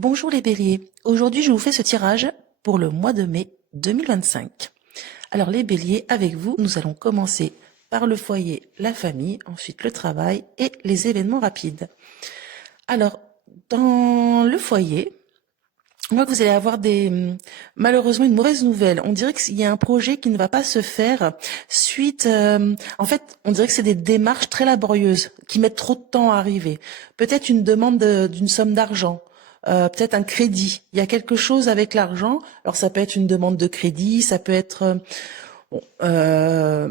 Bonjour les béliers, aujourd'hui je vous fais ce tirage pour le mois de mai 2025. Alors les béliers, avec vous, nous allons commencer par le foyer, la famille, ensuite le travail et les événements rapides. Alors, dans le foyer, on voit que vous allez avoir malheureusement une mauvaise nouvelle. On dirait qu'il y a un projet qui ne va pas se faire suite, en fait, on dirait que c'est des démarches très laborieuses qui mettent trop de temps à arriver. Peut-être une demande d'une somme d'argent. Peut-être un crédit. Il y a quelque chose avec l'argent. Alors ça peut être une demande de crédit, ça peut être bon,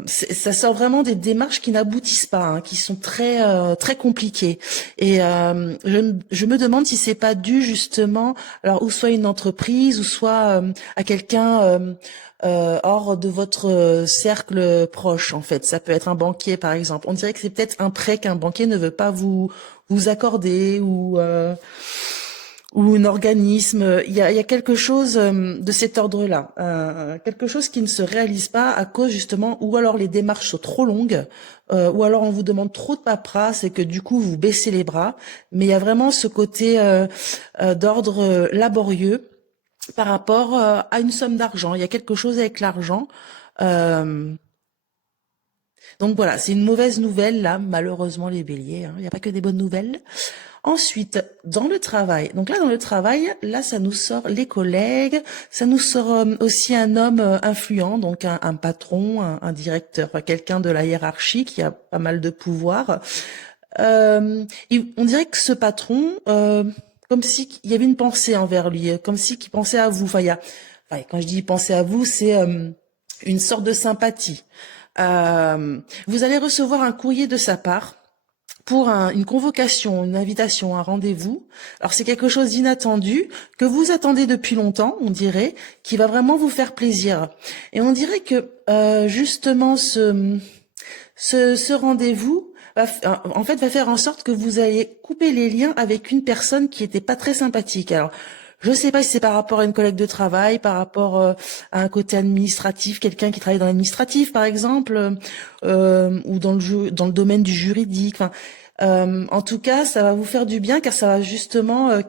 ça sort vraiment des démarches qui n'aboutissent pas, hein, qui sont très compliquées. Et je me demande si c'est pas dû justement, alors ou soit une entreprise, ou soit à quelqu'un hors de votre cercle proche. En fait, ça peut être un banquier par exemple. On dirait que c'est peut-être un prêt qu'un banquier ne veut pas vous accorder ou un organisme. Il y a quelque chose de cet ordre-là, quelque chose qui ne se réalise pas à cause justement, ou alors les démarches sont trop longues, ou alors on vous demande trop de paperasse et que du coup vous baissez les bras. Mais il y a vraiment ce côté d'ordre laborieux par rapport à une somme d'argent. Il y a quelque chose avec l'argent. Euh, donc voilà, c'est une mauvaise nouvelle là, malheureusement les béliers, hein. Il n'y a pas que des bonnes nouvelles. Ensuite, dans le travail. Donc là, dans le travail, là, ça nous sort les collègues, ça nous sort aussi un homme influent, donc un patron, un directeur, enfin, quelqu'un de la hiérarchie qui a pas mal de pouvoir. On dirait que ce patron, comme si il y avait une pensée envers lui, comme si qu'il pensait à vous. Quand je dis penser à vous, c'est une sorte de sympathie. Vous allez recevoir un courrier de sa part pour une convocation, une invitation, un rendez-vous. Alors c'est quelque chose d'inattendu que vous attendez depuis longtemps, on dirait, qui va vraiment vous faire plaisir. Et on dirait que justement ce rendez-vous en fait va faire en sorte que vous allez couper les liens avec une personne qui était pas très sympathique. Alors je sais pas si c'est par rapport à une collègue de travail, par rapport à un côté administratif, quelqu'un qui travaille dans l'administratif par exemple, ou dans le domaine du juridique. Enfin, en tout cas, ça va vous faire du bien car ça va justement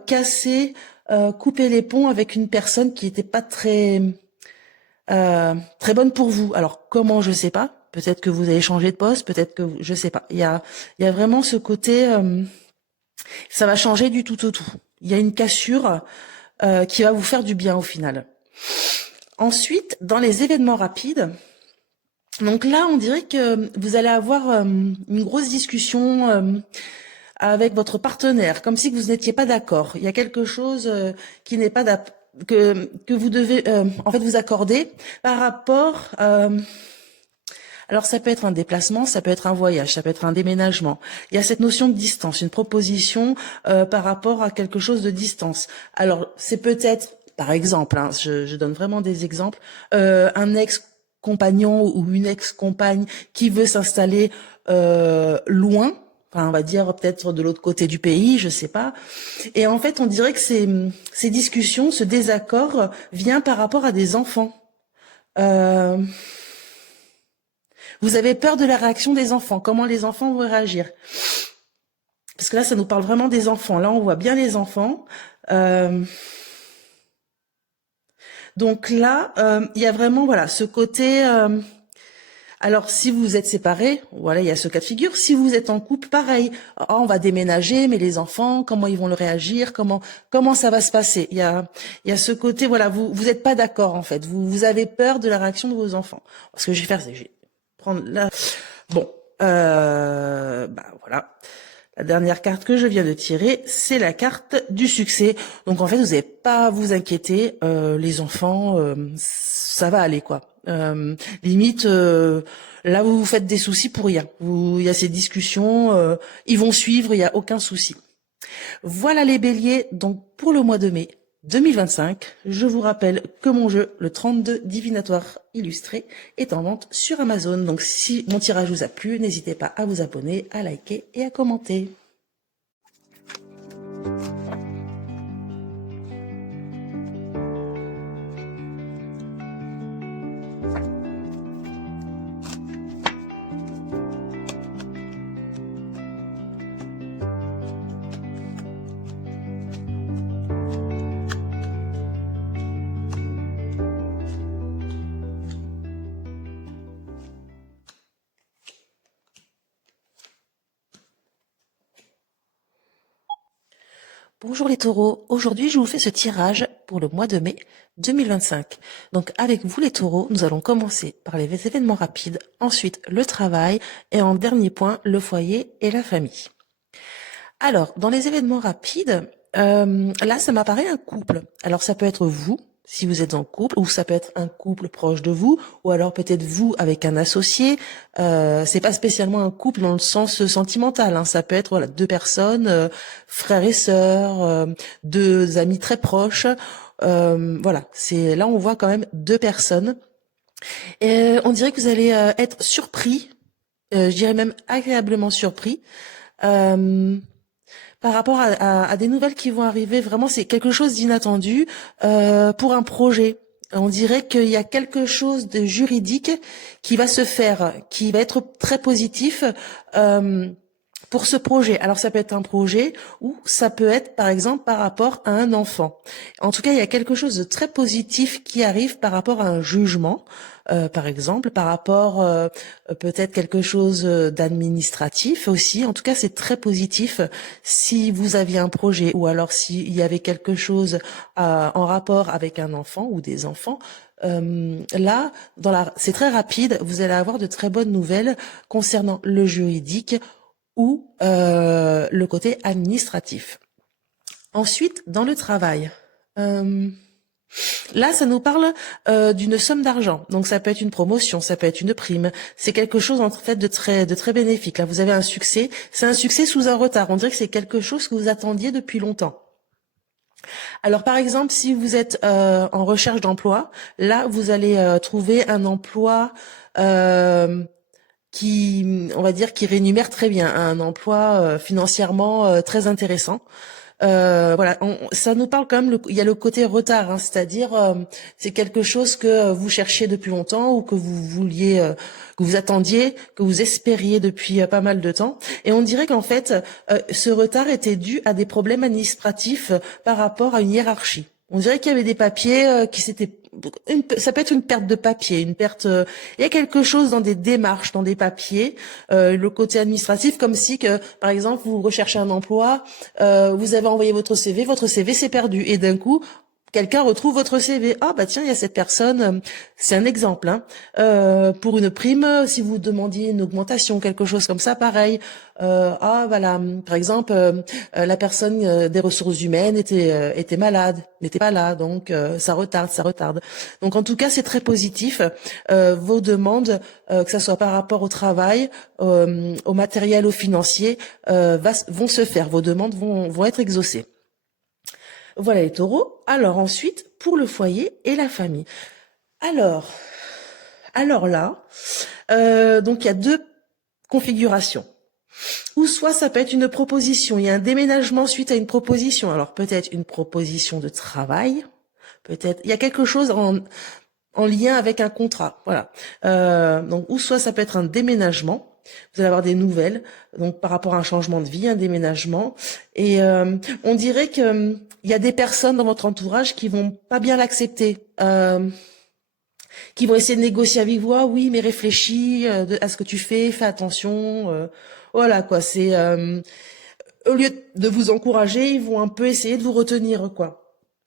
couper les ponts avec une personne qui n'était pas très bonne pour vous. Alors comment, je sais pas. Peut-être que vous allez changer de poste, peut-être que je sais pas. Il y a vraiment ce côté, ça va changer du tout au tout. Il y a une cassure qui va vous faire du bien au final. Ensuite, dans les événements rapides, donc là, on dirait que vous allez avoir une grosse discussion avec votre partenaire, comme si vous n'étiez pas d'accord. Il y a quelque chose qui n'est pas que vous devez en fait vous accorder par rapport. Alors ça peut être un déplacement, ça peut être un voyage, ça peut être un déménagement. Il y a cette notion de distance, une proposition par rapport à quelque chose de distance. Alors c'est peut-être, par exemple, hein, je donne vraiment des exemples, un ex-compagnon ou une ex-compagne qui veut s'installer loin. Enfin, on va dire peut-être de l'autre côté du pays, je sais pas. Et en fait, on dirait que ces discussions, ce désaccord vient par rapport à des enfants. Euh, Vous avez peur de la réaction des enfants, comment les enfants vont réagir. Parce que là, ça nous parle vraiment des enfants. Là, on voit bien les enfants. Euh, donc là, il y a vraiment voilà ce côté. Alors, si vous êtes séparés, voilà, il y a ce cas de figure. Si vous êtes en couple, pareil. Oh, on va déménager, mais les enfants, comment ils vont le réagir, comment ça va se passer. Il y a ce côté, voilà, vous êtes pas d'accord en fait. Vous avez peur de la réaction de vos enfants. Ce que je vais faire, c'est que je vais prendre là. Bon, voilà. La dernière carte que je viens de tirer, c'est la carte du succès. Donc en fait, vous n'avez pas à vous inquiéter, les enfants, ça va aller quoi. Limite, là vous vous faites des soucis pour rien. Il y a ces discussions, ils vont suivre, il n'y a aucun souci. Voilà les béliers, donc pour le mois de mai 2025, je vous rappelle que mon jeu, le 32 divinatoire illustré, est en vente sur Amazon. Donc si mon tirage vous a plu, n'hésitez pas à vous abonner, à liker et à commenter. Bonjour les taureaux, aujourd'hui je vous fais ce tirage pour le mois de mai 2025. Donc avec vous les taureaux, nous allons commencer par les événements rapides, ensuite le travail et en dernier point le foyer et la famille. Alors dans les événements rapides, là ça m'apparaît un couple. Alors ça peut être vous, si vous êtes en couple, ou ça peut être un couple proche de vous, ou alors peut-être vous avec un associé. C'est pas spécialement un couple dans le sens sentimental, hein. Ça peut être voilà, deux personnes, frères et sœurs, deux amis très proches. Voilà, c'est là on voit quand même deux personnes. Et on dirait que vous allez être surpris, je dirais même agréablement surpris. Euh, Par rapport à des nouvelles qui vont arriver, vraiment, c'est quelque chose d'inattendu pour un projet. On dirait qu'il y a quelque chose de juridique qui va se faire, qui va être très positif euh, pour ce projet. Alors ça peut être un projet ou ça peut être par exemple par rapport à un enfant. En tout cas, il y a quelque chose de très positif qui arrive par rapport à un jugement, par exemple, par rapport peut-être quelque chose d'administratif aussi. En tout cas, c'est très positif si vous aviez un projet ou alors s'il y avait quelque chose en rapport avec un enfant ou des enfants. Là, c'est très rapide. Vous allez avoir de très bonnes nouvelles concernant le juridique ou le côté administratif. Ensuite, dans le travail. Euh, Là, ça nous parle d'une somme d'argent. Donc, ça peut être une promotion, ça peut être une prime. C'est quelque chose en fait de très bénéfique. Là, vous avez un succès. C'est un succès sous un retard. On dirait que c'est quelque chose que vous attendiez depuis longtemps. Alors, par exemple, si vous êtes en recherche d'emploi, là, vous allez trouver un emploi qui, on va dire, qui rémunère très bien, un emploi financièrement très intéressant. Voilà, ça nous parle quand même. Il y a le côté retard, hein, c'est-à-dire c'est quelque chose que vous cherchiez depuis longtemps ou que vous vouliez, que vous attendiez, que vous espériez depuis pas mal de temps. Et on dirait qu'en fait, ce retard était dû à des problèmes administratifs par rapport à une hiérarchie. On dirait qu'il y avait des papiers qui s'étaient ça peut être une perte de papier, une perte. Il y a quelque chose dans des démarches, dans des papiers, le côté administratif, comme si que, par exemple, vous recherchez un emploi, vous avez envoyé votre CV s'est perdu, et d'un coup, quelqu'un retrouve votre CV. Ah bah tiens, il y a cette personne. C'est un exemple. Hein. Pour une prime, si vous demandiez une augmentation, quelque chose comme ça, pareil. Ah voilà, par exemple, la personne des ressources humaines était malade, n'était pas là, donc ça retarde, ça retarde. Donc en tout cas, c'est très positif. Vos demandes, que ça soit par rapport au travail, au matériel, au financier, vont se faire. Vos demandes vont être exaucées. Voilà les taureaux. Alors ensuite, pour le foyer et la famille. Alors, alors là, donc il y a deux configurations. Ou soit ça peut être une proposition, il y a un déménagement suite à une proposition. Alors peut-être une proposition de travail, peut-être il y a quelque chose en lien avec un contrat. Voilà. Donc ou soit ça peut être un déménagement. Vous allez avoir des nouvelles, donc par rapport à un changement de vie, un déménagement, et on dirait que il y a des personnes dans votre entourage qui vont pas bien l'accepter, qui vont essayer de négocier avec vous. Ah oui, mais réfléchis à ce que tu fais attention. Voilà quoi. C'est au lieu de vous encourager, ils vont un peu essayer de vous retenir quoi.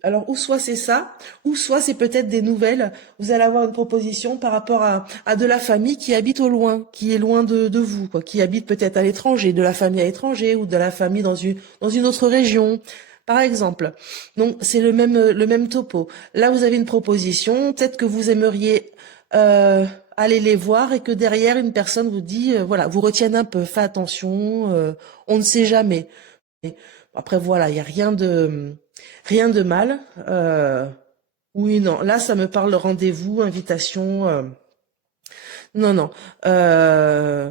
Alors, ou soit c'est ça, ou soit c'est peut-être des nouvelles. Vous allez avoir une proposition par rapport à de la famille qui habite au loin, qui est loin de vous, quoi, qui habite peut-être à l'étranger, de la famille à l'étranger ou de la famille dans une autre région, par exemple. Donc, c'est le même topo. Là, vous avez une proposition, peut-être que vous aimeriez aller les voir et que derrière, une personne vous dit, voilà, vous retienne un peu, fais attention, on ne sait jamais. Et après, voilà, il y a rien de mal. Oui, non. Là, ça me parle de rendez-vous, invitation. Non, non. Euh,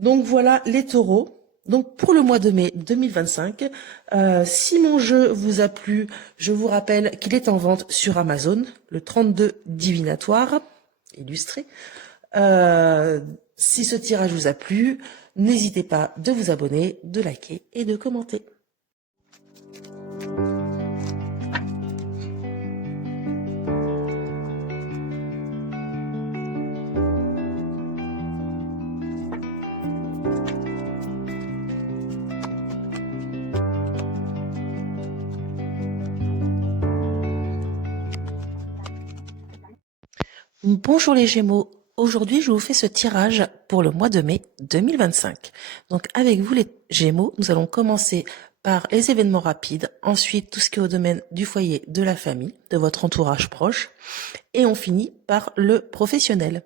donc voilà les taureaux. Donc pour le mois de mai 2025, si mon jeu vous a plu, je vous rappelle qu'il est en vente sur Amazon, le 32 divinatoire illustré. Si ce tirage vous a plu, n'hésitez pas de vous abonner, de liker et de commenter. Bonjour les Gémeaux. Aujourd'hui, je vous fais ce tirage pour le mois de mai 2025. Donc, avec vous les Gémeaux, nous allons commencer par les événements rapides, ensuite tout ce qui est au domaine du foyer, de la famille, de votre entourage proche, et on finit par le professionnel.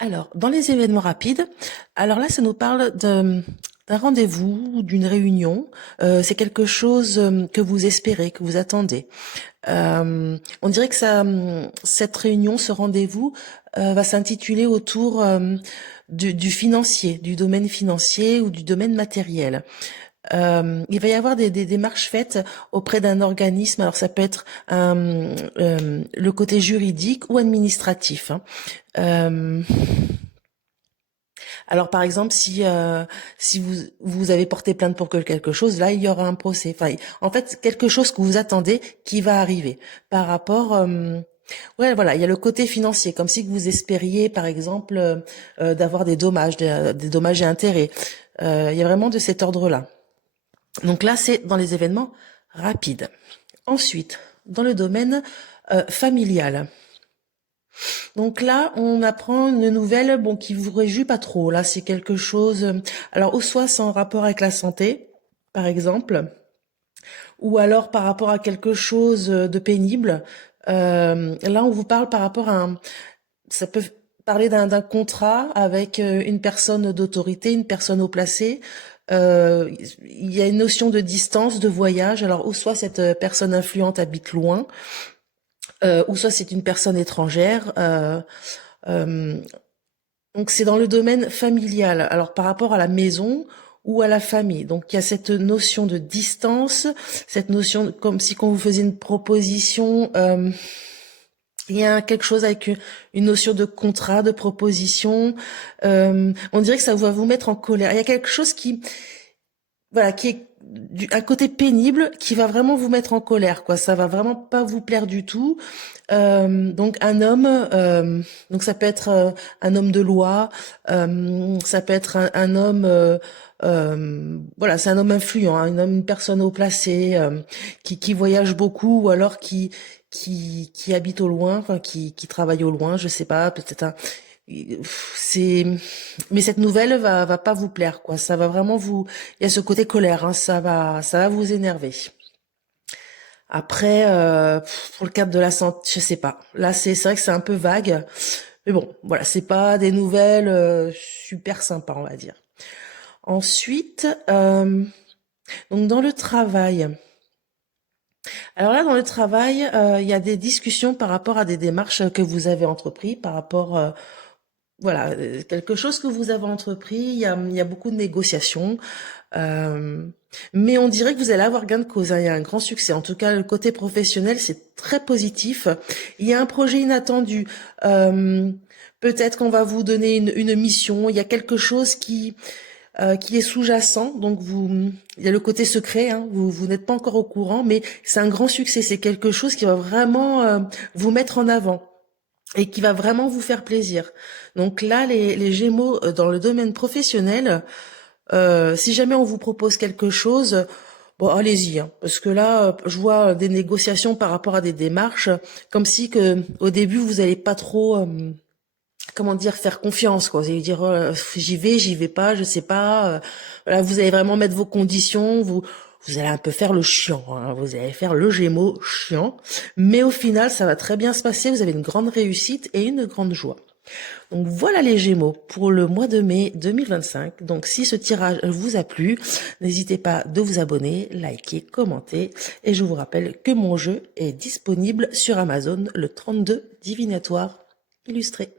Alors, dans les événements rapides, alors là, ça nous parle d'un rendez-vous, d'une réunion. C'est quelque chose que vous espérez, que vous attendez. On dirait que cette réunion, ce rendez-vous, va s'intituler autour du financier, du domaine financier ou du domaine matériel. Il va y avoir des démarches faites auprès d'un organisme. Alors ça peut être le côté juridique ou administratif, hein. Euh, alors par exemple, si vous avez porté plainte pour quelque chose, là il y aura un procès. Enfin, en fait, quelque chose que vous attendez qui va arriver par rapport. Ouais, voilà, il y a le côté financier, comme si que vous espériez, par exemple, d'avoir des dommages et intérêts. Il y a vraiment de cet ordre-là. Donc là, c'est dans les événements rapides. Ensuite, dans le domaine familial. Donc là, on apprend une nouvelle, bon, qui vous réjouit pas trop. Là, c'est quelque chose, alors, ou soit c'est en rapport avec la santé, par exemple, ou alors par rapport à quelque chose de pénible. Là, on vous parle par rapport à ça peut parler d'un contrat avec une personne d'autorité, une personne haut placée. Il y a une notion de distance, de voyage. Alors, ou soit cette personne influente habite loin, ou soit c'est une personne étrangère. Euh, donc c'est dans le domaine familial. Alors par rapport à la maison ou à la famille. Donc il y a cette notion de distance, cette notion comme si quand vous faisiez une proposition, il y a quelque chose avec une notion de contrat, de proposition. On dirait que ça va vous mettre en colère. Il y a quelque chose voilà, qui est un côté pénible qui va vraiment vous mettre en colère, quoi. Ça va vraiment pas vous plaire du tout. Donc un homme, donc ça peut être un homme de loi, ça peut être un homme, voilà, c'est un homme influent, hein, une personne haut placée, qui voyage beaucoup ou alors qui habite au loin, enfin qui travaille au loin, je sais pas, peut-être c'est mais cette nouvelle va pas vous plaire, quoi. Ça va vraiment il y a ce côté colère, hein, ça va vous énerver. Après, pour le cadre de la santé, je sais pas. Là, c'est vrai que c'est un peu vague, mais bon, voilà, c'est pas des nouvelles super sympas, on va dire. Ensuite, donc dans le travail. Alors là, dans le travail, il y a des discussions par rapport à des démarches que vous avez entreprises, par rapport voilà, quelque chose que vous avez entrepris, il y a beaucoup de négociations, euh, mais on dirait que vous allez avoir gain de cause, hein, il y a un grand succès. En tout cas, le côté professionnel, c'est très positif. Il y a un projet inattendu. Euh, Peut-être qu'on va vous donner une mission. Il y a quelque chose qui est sous-jacent. Donc il y a le côté secret, hein, vous n'êtes pas encore au courant, mais c'est un grand succès. C'est quelque chose qui va vraiment vous mettre en avant et qui va vraiment vous faire plaisir. Donc là, les Gémeaux, dans le domaine professionnel, si jamais on vous propose quelque chose, bon, allez-y, hein, parce que là, je vois des négociations par rapport à des démarches, comme si que au début vous allez pas trop, comment dire, faire confiance, quoi. Vous allez dire, oh, j'y vais pas, je sais pas. Voilà, vous allez vraiment mettre vos conditions, vous allez un peu faire le chiant, hein, vous allez faire le Gémeaux chiant, mais au final, ça va très bien se passer. Vous avez une grande réussite et une grande joie. Donc voilà les Gémeaux pour le mois de mai 2025. Donc si ce tirage vous a plu, n'hésitez pas de vous abonner, liker, commenter. Et je vous rappelle que mon jeu est disponible sur Amazon, le 32 divinatoire illustré.